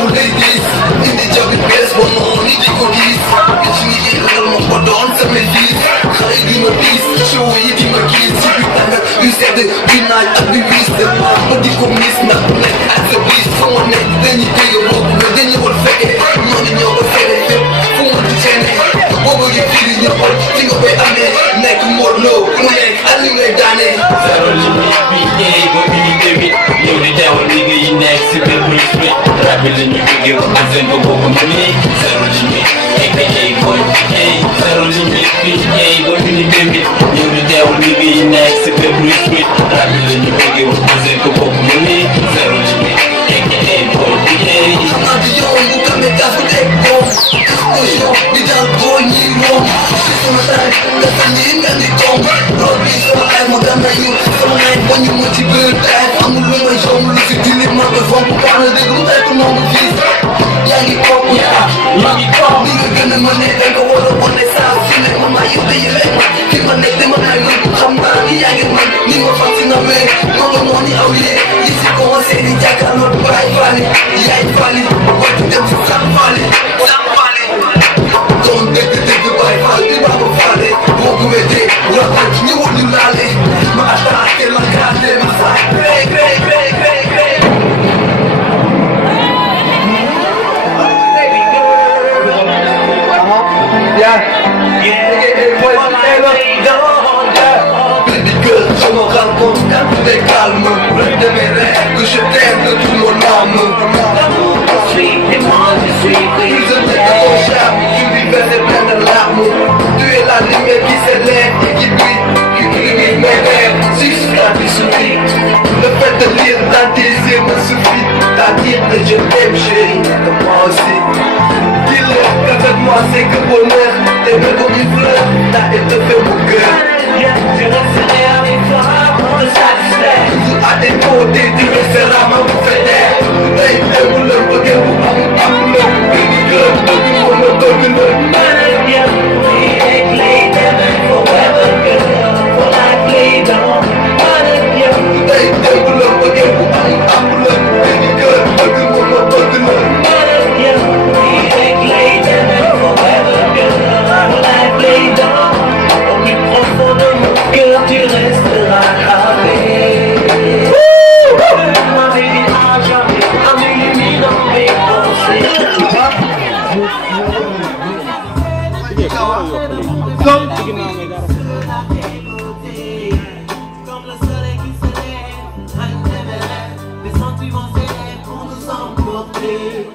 pour les 10 indi jabi bees ba noonu ni di ko gis li ci ngi xelal ma ko doon sama diis xale di ma diis show yi di ma gis ci bi tàngal yu sedd di naaj ak di wis ma di ko mis ndax nekk ak sa bis fa ma nekk dañuy dégg bokk na dañuy war fekkee noonu ñoo ko seede fépp fu ma di ceene boobu yi fii di ñëppal ci nga koy amee nekk Modou Lo ku nekk ak li ngay daanee zéro limite bi ñëw ba unité bi ñëw di teewal liggéey yi nekk si bépp respect rap bi la ñu bëggee ko seen ko bokk mu nii zéro limite aka boy zéro limite bi ñëw ba unité bi ñëw di teewal liggéey yi nekk si bépp respect rap bi la ñu bëggee ko seen ko bokk mu nii zéro limite aka boy xam naa di yow bu kamee gas bu teg koom explosion di dal boo ñi room ci sama taay nga sa ñi nga di koom lool bi sama ay ma gam na ñu sama naay ba ñu ma ci biir taay amul lu may jom lu si dili ma ko fomp kaana dëgg mu tey ko noonu fii yaa ngi koom yaa ngi koom ni nga gën a ma ne da nga war a wane saa su ne ma maa yow dayi lay ma fi ma nekk dama naay nga xam naa ni yaa ngi man ni ma fam si na wee noonu la moo ni aw yee yi si commencé di jàkkaarloo baay faali yaay faali wàcc dem si sam faali doon dëgg baay faal bi baa ko faale boo ko wéetee rafet ñëwoon ñu laale ma attaqué la gàdde ma saay gré gré gré gré gré baby girl, je me rends compte quand tout est calme de mes rêves, que je t'aime de tout mon âme. L'amour me suit et moi je suis pris. Je t'ai de ton charme, tu vivais des plein de larmes. Tu es la lumière qui s'élève et qui brille, qui illumine mes rêves jusqu'à tu souris. Le fait de lire dans tes yeux me suffit à dire que je t'aime chérie, et moi aussi. Dis-leur qu'avec moi c'est que bonheur, t'aimer comme une fleur, t'as étouffé mon cœur. Je resterai avec toi pour te satisfaire. Toujours à tes côtés, tu resteras ma bouffée. Hey, hey, vous le regardez, vous m'avez baby girl, don't you wanna go in the night? Yeah, we ain't played them forever, girl. For life laid down, hey, hey, vous le regardez, vous m'avez baby girl, don't you wanna go in the night? Yeah, we ain't played them forever, girl. For life laid down, au plus profond de mon cœur, tu resteras avec. Ma baby, à jamais, à m'illuminer dans mes pensées. Comme le soleil qui se lève, les sentiments s'élèvent pour nous emporter.